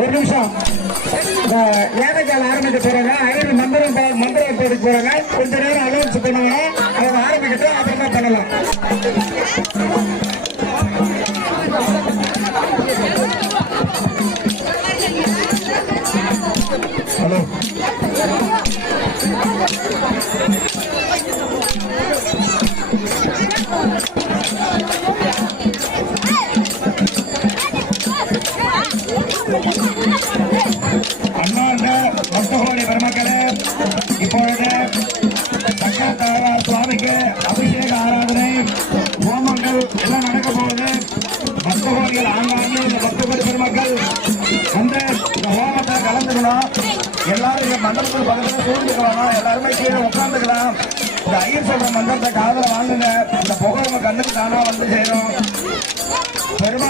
ஒரு நிமிஷம் ஏழைக்கால ஆரம்பிக்க போறாங்க. 5 மந்திரம் போட்டு போறாங்க. கொஞ்ச நேரம் அலோன்ஸ் பண்ணுவாங்க. அவங்க ஆரம்பிக்கிட்டு அப்புறமா பண்ணலாம். ஹலோ அண்ணாண்ட பக்தகோடி பெருமக்களே, இப்பொழுது சக்கரத்தாழ்வார் சுவாமிக்கு அபிஷேக ஆராதனை ஹோமங்கள் எல்லாம் நடக்க போகுது. பக்தகோடிகள் ஆங்காங்கே இந்த பக்தகோடி பெருமக்கள் வந்து இந்த ஹோமத்தை கலந்துக்கலாம். எல்லாரும் இந்த மண்டபத்துக்கு பக்கத்தில் சூழ்ந்துக்கலாம். எல்லாருமே கீழே உட்காந்துக்கலாம். இந்த ஐயர் சொல்ற மந்திரத்தை காதல வாங்குங்க. இந்த புகை உங்க கண்ணுக்கு தானா வந்து சேரும். பெருமா